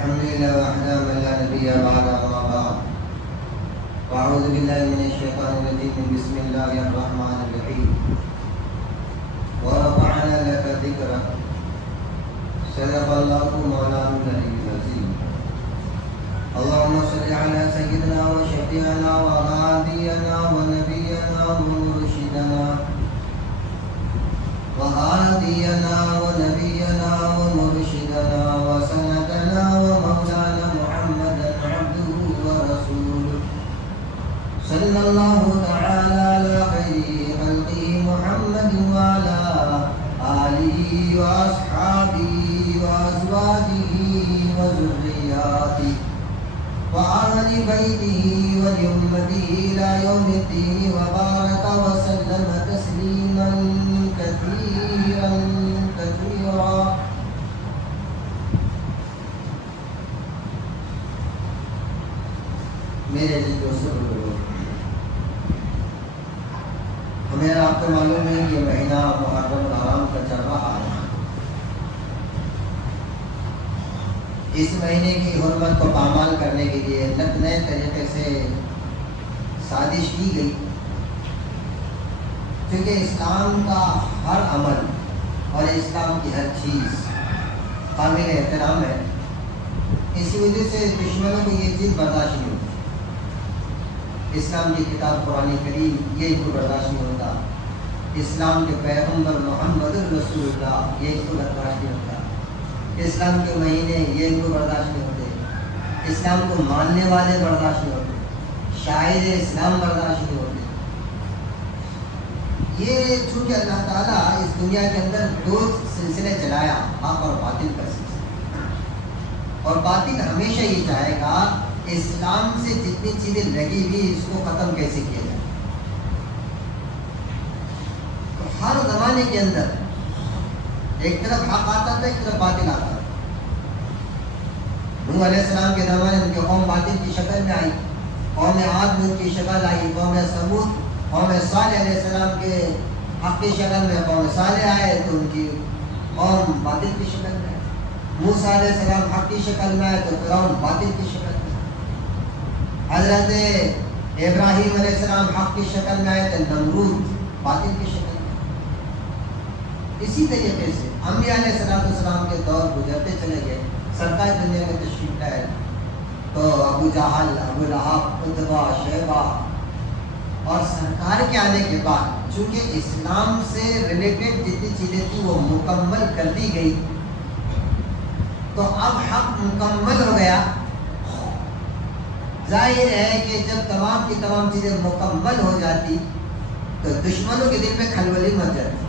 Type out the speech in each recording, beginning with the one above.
الحمد لله وحده من لا نبي بعده أما بعد وأعوذ بالله من الشيطان الرجيم بسم الله الرحمن الرحيم ورفعنا لك ذكرك صدق الله مولانا العلي العظيم اللهم صل على سيدنا وشفيعنا وهادينا ونبينا ومرشدنا ومرشدنا وسندنا ومولانا محمدا عبده ورسوله صلى الله تعالى على خير خلقه محمد وعلى آله وأصحابه وأزواجه وذرياته وآل بيته ولأمته إلى يوم الدين وبارك وسلم تسليما كثيرا كثيرا. میرے دوستوں ہمیں آپ کو معلوم ہے کہ مہینہ محرم الحرام کا چل رہا ہے. اس مہینے کی حرمت کو پامال کرنے کے لیے نئے طریقے سے سازش کی گئی، کیونکہ اسلام کا ہر عمل اور اسلام کی ہر چیز قابل احترام ہے. اسی وجہ سے دشمنوں کو یہ چیز برداشت نہیں ہوتی. اسلام کی کتاب قرآن کریم یہ ان کو برداشت نہیں ہوتا. اسلام کے پیغمبر محمد رسول اللہ یہ ان کو برداشت نہیں ہوتا. اسلام کے مہینے یہ ان کو برداشت نہیں ہوتے. اسلام کو ماننے والے برداشت نہیں ہوتے. شاعر اسلام برداشت نہیں ہوتے. یہ چونکہ اللہ تعالیٰ اس دنیا کے اندر دو سلسلے چلایا، حق اور باطل کا سلسلہ، اور باطل ہمیشہ یہ چاہے گا اسلام سے جتنی چیزیں لگی ہوئی اس کو ختم کیسے کیا جائے. تو ہر زمانے کے اندر ایک طرف حق آتا تھا، ایک طرف باطل آتا تھا. نوح علیہ السلام کے زمانے میں ان کی قوم باطل کی شکل میں آئی، قوم عاد میں ان کی شکل آئی، قوم سمود، قوم صالح علیہ السلام کے حق کی شکل میں قوم صالح آئے تو ان کی قوم باطل کی شکل میں آئی. موسیٰ علیہ السلام حق کی شکل میں آئے تو فرعون باطل کی شکل میں. حضرت ابراہیم علیہ السلام حق کی شکل میں آئے تو نمرود باطل کی شکل میں. اسی طریقے سے انبیاء علیہ السلام کے دور گزرتے چلے گئے. سرکار دنیا میں تشریف لائے تو ابو جہل، ابو لہب، عتبہ، شیبہ، اور سرکار کے آنے کے بعد چونکہ اسلام سے ریلیٹڈ جتنی چیزیں تھیں وہ مکمل کر دی گئی، تو اب حق مکمل ہو گیا. ظاہر ہے کہ جب تمام کی تمام چیزیں مکمل ہو جاتی تو دشمنوں کے دل میں کھلبلی مچ جاتی.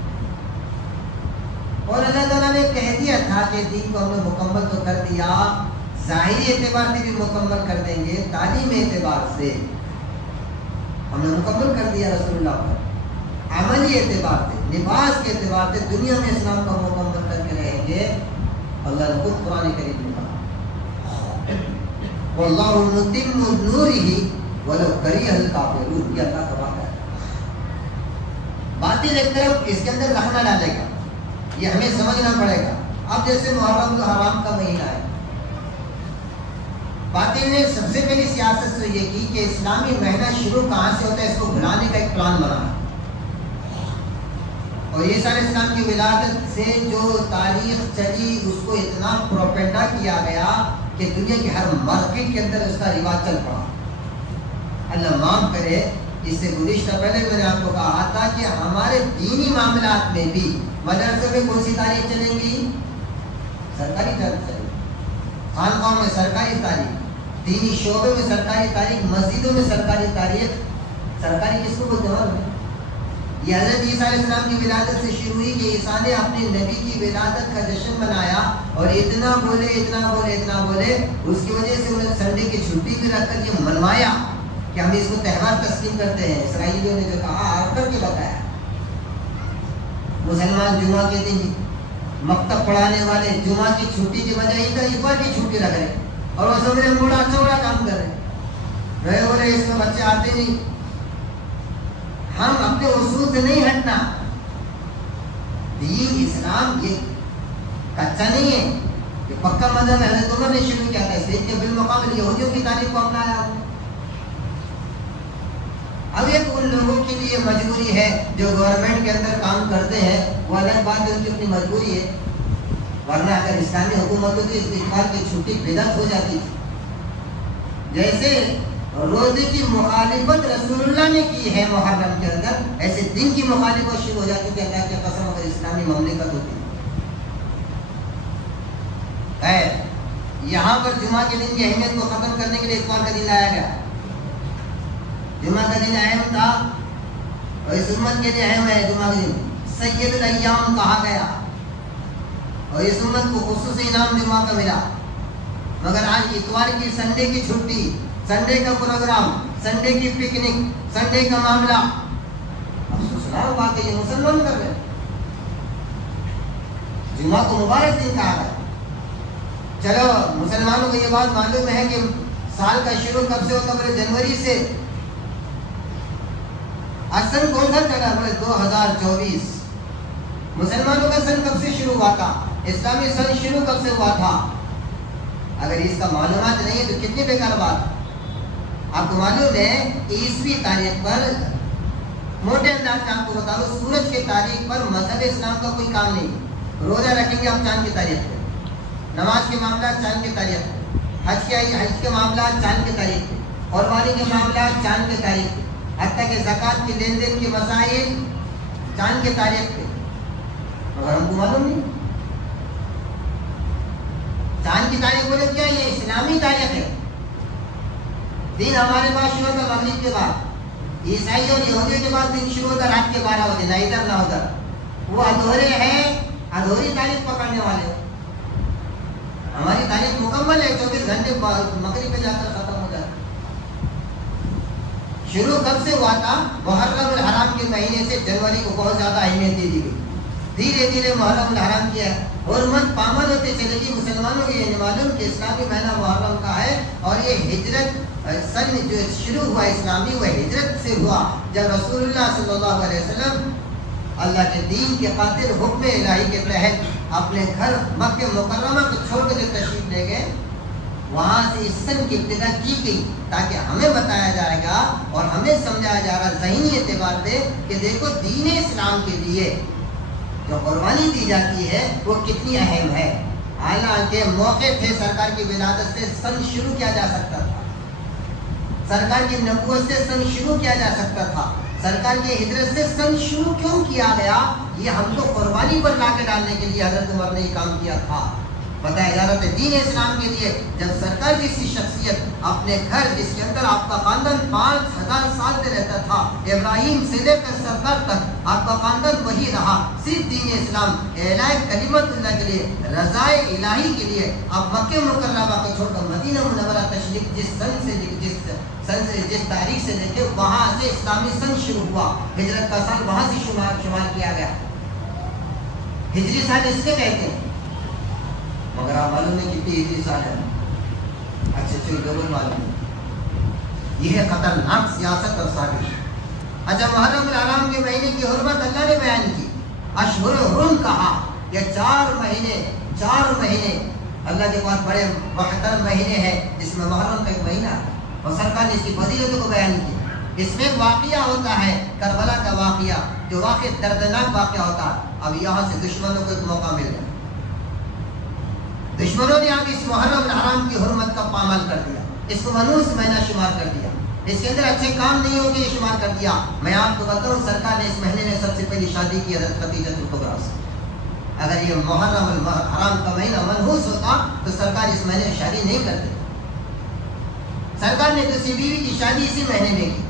اور اللہ تعالیٰ نے کہہ دیا تھا کہ دین کو ہم نے مکمل تو کر دیا، ظاہری اعتبار سے بھی مکمل کر دیں گے، تعلیمی اعتبار سے ہم نے مکمل کر دیا رسول اللہ پر، عملی اعتبار سے، لباس کے اعتبار سے دنیا میں اسلام کو مکمل کر کے رہیں گے. اللہ نے خود قرآن کریم میں کہا واللہ متم نورہ ولو کرہ الکافرون. یہ اللہ کا وعدہ ہے. باطل ایک طرف اس کے اندر رہنا ڈالے گا، یہ ہمیں سمجھنا پڑے گا. اب جیسے محرم الحرام کا مہینہ ہے، باطل نے سب سے پہلی سیاست تو یہ کی کہ اسلامی مہینہ شروع کہاں سے ہوتا ہے اس کو بھلانے کا ایک پلان بنانا. اور عیسیٰ علیہ السلام کی ولادت سے جو تاریخ چلی اس کو اتنا پروپیگنڈا کیا گیا کہ دنیا کی ہر مارکیٹ کے اندر اس کا رواج چل پڑا. اللہ معاف کرے، اس سے گزشتہ پہلے میں نے آپ کو کہا تھا کہ ہمارے دینی معاملات میں بھی مدرسے میں کون سی تاریخ چلیں گی؟ سرکاری تاریخ چلیں گی. خانقاہوں میں سرکاری تاریخ، دینی شعبے میں سرکاری تاریخ، مسجدوں میں سرکاری تاریخ. سرکاری کس کو بولتے ہیں؟ یہ حضرت عیسیٰ علیہ السلام کی ولادت سے شروع ہوئی کہ عیسیٰ نے اپنے نبی کی ولادت کا جشن منایا اور اتنا بولے اس کی وجہ سے انہیں سنڈے کی چھٹی بھی رکھ کر یہ منوایا کہ ہم اس کو تہوار تسلیم کرتے ہیں. اسرائیلیوں نے جو کہا آ کر کے بتایا. مسلمان جمعہ کے دن مکتب پڑھانے والے جمعہ کی چھٹی کے بجائے اتوار کی چھٹی رکھ رہے اور وہ سب نے بڑا چوڑا کام کر رہے ہیں. اس میں بچے آتے نہیں. ہم اپنے اصول سے نہیں ہٹنا. دین اسلام یہ کچا نہیں ہے، یہ پکا مذہب حضرت عمر نے شروع کیا تھا، اس لیے کہ بالمقابل یہودیوں کی تاریخ کو اپنایا ہوا۔ اب ایک ان لوگوں کے لیے مجبوری ہے جو گورنمنٹ کے اندر کام کرتے ہیں، وہ الگ بات ہے، ان کی اپنی مجبوری ہے، ورنہ اگر اسلامی حکومت ہوتی اس اتوار کی چھٹی بدعت ہو جاتی تھی۔ جیسے روزے کی مخالفت رسول اللہ نے کی ہے محرم کے اندر، ایسے دن کی مخالفت شروع ہو جاتی تھی، اللہ کی قسم اگر اسلامی مملکت ہوتی ہے۔ یہاں پر جمعہ کے دن کی اہمیت کو ختم کرنے کے لیے اتوار کا دن لایا گیا۔ جمعہ کا دن اہم تھا اور اس امت کے لیے اہم ہے۔ جمعہ کا دن سید الایام کہا گیا اور اس امت کو خصوصی انعام جمعہ کا ملا، مگر آج اتوار کی سنڈے کی چھٹی، سنڈے کا پروگرام، سنڈے کی پکنک، سنڈے کا معاملہ، افسوسناک بات ہے یہ مسلمان کر رہے ہیں۔ جمعہ کو مبارک دن کہا گیا۔ چلو مسلمانوں کو یہ بات معلوم ہے کہ سال کا شروع کب سے ہوتا ہے؟ جنوری سے۔ سن کون سا چلا؟ 2024۔ مسلمانوں کا سن کب سے شروع ہوا تھا؟ اسلامی سن شروع کب سے ہوا تھا؟ اگر اس کا معلومات نہیں ہے تو کتنی بیکار بات۔ آپ کو معلوم ہے عیسوی تاریخ پر، موٹے انداز میں آپ کو بتا دو، سورج کی تاریخ پر مذہب اسلام کا کوئی کام نہیں۔ روزہ رکھیں گے آپ چاند کی تاریخ پہ، نماز کے معاملات چاند کی تاریخ پہ، حج کے معاملات چاند کی تاریخ پہ، قربانی کے معاملات چاند کی تاریخ پہ، حتیٰ کہ زکوٰۃ کی لین دین کے مسائل چاند کی تاریخ پہ، مگر ہم کو معلوم نہیں۔ چاند کی تاریخ بولے کیا؟ یہ اسلامی تاریخ ہے۔ دن ہمارے پاس شروع ہوتا مغرب کے بعد، عیسائی اور یہودیوں کے بعد دن شروع ہوتا رات کے 12 بجے، نہ ادھر نہ ادھر۔ وہ ادھورے ہیں، ادھوری تاریخ پکڑنے والے۔ ہماری تاریخ مکمل ہے، 24 گھنٹے مغرب پہ جا کر ختم ہو جاتا۔ شروع کب سے ہوا تھا؟ محرم الحرام کے مہینے سے جنوری کو بہت زیادہ اہمیت دے دی گئی۔ دھیرے دھیرے محرم الحرام کیا حرمت پامل ہوتے چلے گی۔ مسلمانوں کو یہ معلوم کہ اسلامی مہینہ محرم کا ہے، اور یہ ہجرت سن جو شروع ہوا اسلامی، وہ ہجرت سے ہوا جب رسول اللہ صلی اللہ علیہ وسلم اللہ کے دین کے خاطر حکم الہی کے تحت اپنے گھر مکہ مکرمہ کو چھوڑ کر تشریف لے گئے۔ وہاں سے اس سن کی ابتدا کی گئی تاکہ ہمیں بتایا جائے گا اور ہمیں سمجھایا جا رہا ذہنی اعتبار سے کہ دیکھو دین اسلام کے لیے جو قربانی دی جاتی ہے وہ کتنی اہم ہے۔ حالانکہ موقع تھے سرکار کی ولادت سے سن شروع کیا جا سکتا تھا، سرکار کی نبوت سے سن شروع کیا جا سکتا تھا، سرکار کی ہجرت سے سن شروع کیوں کیا گیا؟ یہ ہم کو قربانی پر لا کے ڈالنے کے لیے حضرت عمر نے یہ کام کیا تھا۔ بتایا جا رہا تھا دین اسلام کے لیے جب سرکار جیسی شخصیت اپنے گھر جس کے اندر آپ کا خاندان 5000 سال سے رہتا تھا، ابراہیم سے لے کر سرکار تک آپ کا خاندان وہی رہا، صرف دین اسلام اعلان کلمت اللہ کے لیے، رضائے الہی کے لیے آپ مکہ مکرمہ کو چھوڑ کر مدینہ منورہ تشریف جس تاریخ سے دیکھے وہاں سے اسلامی سن شروع ہوا، ہجرت کا سال وہاں سے شمار کیا گیا۔ ہجری سال اس سے کہتے ہیں، مگر آپ معلوم نہیں کتنی ہجری سال ہے؟ اچھا ضرور معلوم ہے۔ یہ ہے خطرناک سیاست اور سازش۔ اچھا محرم الحرام کے مہینے کی حرمت اللہ نے بیان کی، اشہر حرم کہا، یہ 4 مہینے اللہ کے پاس بڑے محترم مہینے ہیں، جس میں محرم کا ایک مہینہ ہے، اور سرکار نے اس کی فضیلتوں کو بیان کی۔ اس میں ایک واقعہ ہوتا ہے کربلا کا واقعہ، جو واقعی دردناک واقعہ ہوتا ہے۔ اب یہاں سے دشمنوں کو ایک موقع مل گیا، دشمنوں نے آگے اس محرم الحرام کی حرمت کا پامال کر دیا، اس کو منحوس مہینہ شمار کر دیا، اس کے اندر اچھے کام نہیں ہوگے یہ شمار کر دیا۔ میں آپ کو بتاؤں سرکار نے اس مہینے میں سب سے پہلی شادی کی حضرت خدیجہ الکبریٰ سے۔ اگر یہ محرم الحرام کا مہینہ منحوس ہوتا تو سرکار اس مہینے میں شادی نہیں کرتے۔ سرکار نے دوسری بیوی کی شادی اسی مہینے میں کی،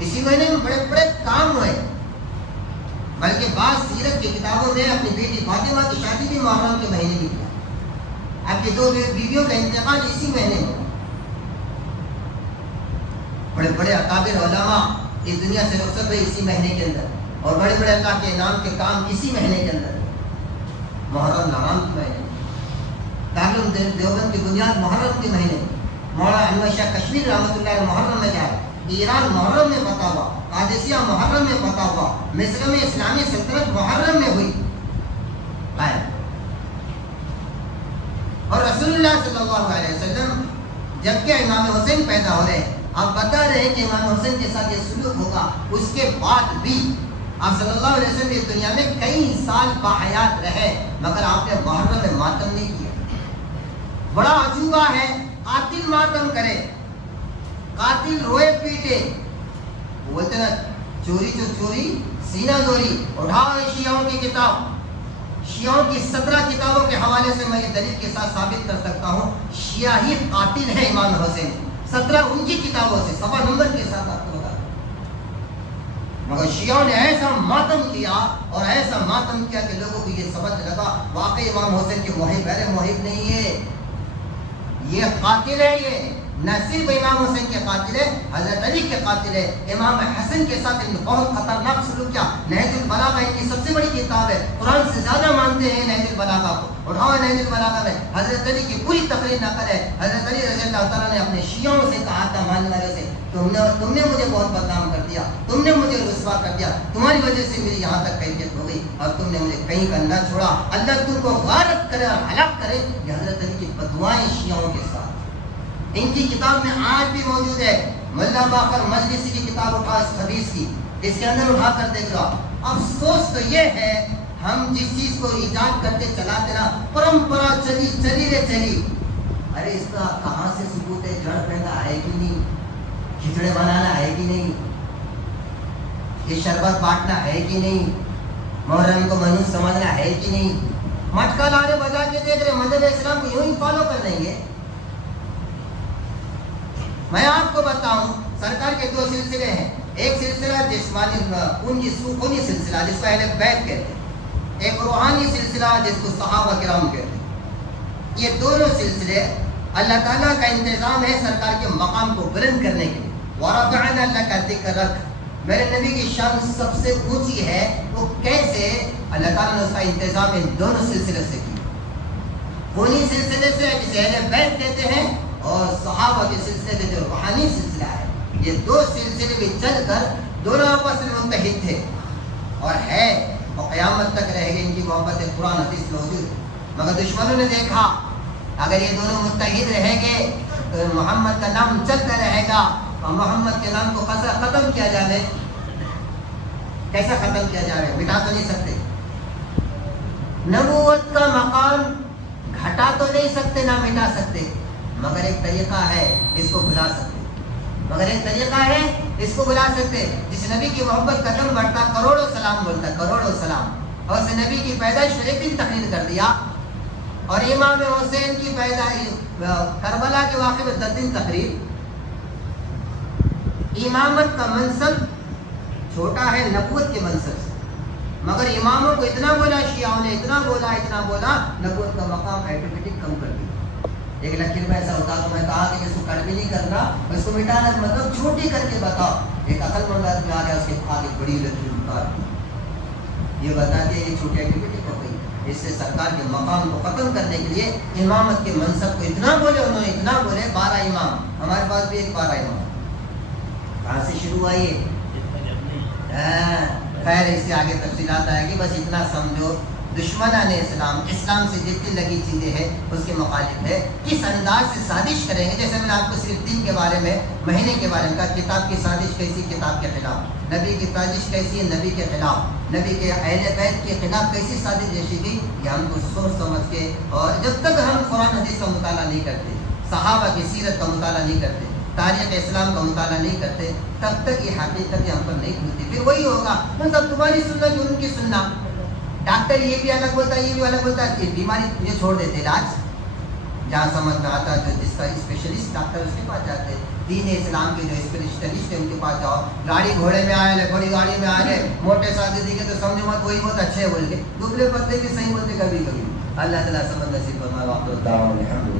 اسی مہینے میں بڑے بڑے کام ہوئے، بلکہ بعض سیرت کی کتابوں میں اپنی بیٹی فاطمہ کی شادی بھی محرم کے مہینے میں کیا۔ آپ کی 2 بیویوں کا انتقال اسی مہینے میں، بڑے بڑے اکابر علماء اس دنیا سے رخصت ہوئے اسی مہینے کے اندر، اور بڑے بڑے اللہ کے نام کے کام اسی مہینے کے اندر، محرم الحرام کے مہینے میں۔ دارالعلوم دیوبند کی بنیاد محرم کے مہینے میں، مولانا انور شاہ کشمیر رحمۃ اللہ علیہ محرم میں جائے، ایران محرم میں فتح ہوا، قادسیہ محرم میں فتح ہوا، مصر میں اسلامی سلطنت محرم میں ہوئی۔ رسول اللہ صلی اللہ علیہ وسلم جبکہ امام حسین پیدا ہو رہے آپ بتا رہے ہیں کہ امام حسین کے ساتھ یہ سلوک ہوگا، اس کے بعد بھی آپ صلی اللہ علیہ وسلم اس دنیا میں کئی سال باحیات رہے مگر آپ نے محرم میں ماتم نہیں کیا۔ بڑا عجوبہ ہے، قاتل ماتم کرے، قاتل روئے پیٹے، بولتے نا چوری تو چوری سینہ زوری۔ اٹھاؤ شیعوں کی کتاب، شیعوں کی 17 کتابوں کے حوالے سے میں یہ دلیل کے ساتھ ثابت کر سکتا ہوں شیعہ ہی قاتل ہے امام حسین، 17 ان کی کتابوں سے صفحہ نمبر کے ساتھ آپ کو بتا۔ مگر شیعوں نے ایسا ماتم کیا اور ایسا ماتم کیا کہ لوگوں کو یہ سمجھ لگا واقعی امام حسین کے محب ہے، محب نہیں ہے، یہ قاتل ہے، یہ نہ صرف امام حسین کے قاتل ہے، حضرت علی کے قاتل ہے۔ امام حسن کے ساتھ ان بہت خطرناک سلوک کیا۔ نہج البلاغہ ان کی سب سے بڑی کتاب ہے، قرآن سے زیادہ مانتے ہیں نہج البلاغہ کو۔ اٹھاؤ نہج البلاغہ میں حضرت علی کی پوری تقریر نقل ہے۔ حضرت علی رضی اللہ تعالیٰ نے اپنے شیعوں سے کہا تھا ماننے والوں سے، تم نے مجھے بہت بدنام کر دیا، تم نے مجھے رسوا کر دیا، تمہاری وجہ سے میری یہاں تک کیفیت ہو گئی اور تم نے مجھے کہیں کا نہ چھوڑا، اللہ تم کو غارت کرے اور ہلاک کرے۔ یہ حضرت علی کی بددعائیں شیعوں کے ساتھ ان کی کتاب میں آج بھی موجود ہے۔ ملا باقر مجلسی کی کتاب اٹھا اس حدیث کی، اس کے اندر اٹھا کر دیکھ لو۔ افسوس تو یہ ہے ہم جس چیز کو ایجاد کرتے چلاتے نا، پرمپرا چلی، ارے اس کا کہاں سے ثبوت ہے؟ جڑ پیدا ہے کہ نہیں؟ کھچڑے بنانا ہے کہ نہیں؟ یہ شربت بانٹنا ہے کہ نہیں؟ محرم کو منحوس سمجھنا ہے کہ نہیں؟ مٹکا لانے بجا کے دیکھ رہے مذہب اسلام کو یوں ہی فالو کر لیں گے۔ میں آپ کو بتاؤں سرکار کے 2 سلسلے ہیں، ایک سلسلہ جسمانی خونی سلسلہ جس کو اہل بیت کہتے ہیں، ایک روحانی سلسلہ جس کو صحابہ کرام کہتے ہیں۔ یہ دونوں سلسلے اللہ تعالیٰ کا انتظام ہے سرکار کے مقام کو بلند کرنے کے لیے۔ وَرَفَعْنَا لَكَ ذِكْرَكَ، میرے نبی کی شان سب سے اونچی ہے، وہ کیسے؟ اللہ تعالیٰ نے اس کا انتظام ان دونوں سلسلے سے کیا، خونی سلسلے سے جسے اہل بیت کہتے ہیں اور صحابہ کے سلسلے سے جو روحانی سلسلہ ہے۔ یہ 2 سلسلے بھی چل کر دونوں آپس میں متحد تھے اور ہے اور قیامت تک رہے گی ان کی محبت قرآن حدیث موجود ہے۔ مگر دشمنوں نے دیکھا اگر یہ دونوں متحد رہیں گے تو محمد کا نام چلتا رہے گا اور محمد کے نام کو ختم کیا جائے۔ کیسا ختم کیا جائے؟ مٹا تو نہیں سکتے، نبوت کا مقام گھٹا تو نہیں سکتے، نہ مٹا سکتے، مگر ایک طریقہ ہے اس کو بھلا سکتے۔ جس نبی کی محبت قدم بڑھتا کروڑوں سلام بولتا، کروڑوں سلام، اور اس نبی کی پیدائش پر ایک دن تقریر کر دیا اور امام حسین کی پیدائش کربلا کے واقعے میں 10 دن تقریر۔ امامت کا منصب چھوٹا ہے نبوت کے منصب سے، مگر اماموں کو اتنا بولا، شیعوں نے اتنا بولا، نبوت کا مقام آٹومیٹک کم کر دیا۔ ایک لکیر میں ایسا ہوتا تو میں کہا کہ اس کو کٹ بھی نہیں کرنا، اس کو مٹانا مطلب چھوٹی کر کے بتاؤ۔ ایک عقل مند آدمی آ گیا، اس کے بعد ایک بڑی لکیر اتار یہ بتاتے ہیں یہ چھوٹی ایکٹیویٹی ہو گئی۔ اس سے سرکار کے مقام کو ختم کرنے کے لیے امامت کے منصب کو اتنا بولے، انہوں نے اتنا بولے 12 امام، ہمارے پاس بھی ایک 12 امام۔ کہاں سے شروع آئی ہے؟ خیر اس سے آگے تفصیلات آئے گی، بس اتنا سمجھو دشمنان اسلام سے جتنی لگی چیزیں ہیں اس کے مخالف ہے، کس انداز سے سازش کریں گے۔ جیسے میں نے آپ کو صرف دن کے بارے میں، مہینے کے بارے میں کہا، کتاب کی سازش کیسی؟ کتاب کے خلاف۔ نبی کی سازش کیسی ہے؟ نبی کے خلاف۔ نبی کے اہل بیت کے خلاف کیسی سازش جیسی تھی؟ یہ ہم کو سوچ سمجھ کے، اور جب تک ہم قرآن حدیث کا مطالعہ نہیں کرتے، صحابہ کی سیرت کا مطالعہ نہیں کرتے، تاریخ اسلام کا مطالعہ نہیں کرتے، تب تک یہ حقیقت ہم پر نہیں کھلتی۔ پھر وہی ہوگا، مطلب تمہاری سننا جو ان کی سننا، ڈاکٹر یہ بھی الگ بولتا ہے، یہ بھی الگ بولتا ہے، بیماری تجھے چھوڑ دیتے علاج جہاں سمجھ میں آتا ہے، جس کا اسپیشلسٹ ڈاکٹر اس کے پاس جاتے ہیں، دین اسلام کے جو اسپیشلسٹ ہیں ان کے پاس جاؤ۔ گاڑی گھوڑے میں آئے، بڑی گاڑی میں آ گئے، موٹے سادے دیکھے تو سمجھو مت وہی بہت اچھے بول کے، دوسرے پتے بھی صحیح بولتے کبھی کبھی۔ اللہ تعالیٰ سمجھ نصیب فرمائے۔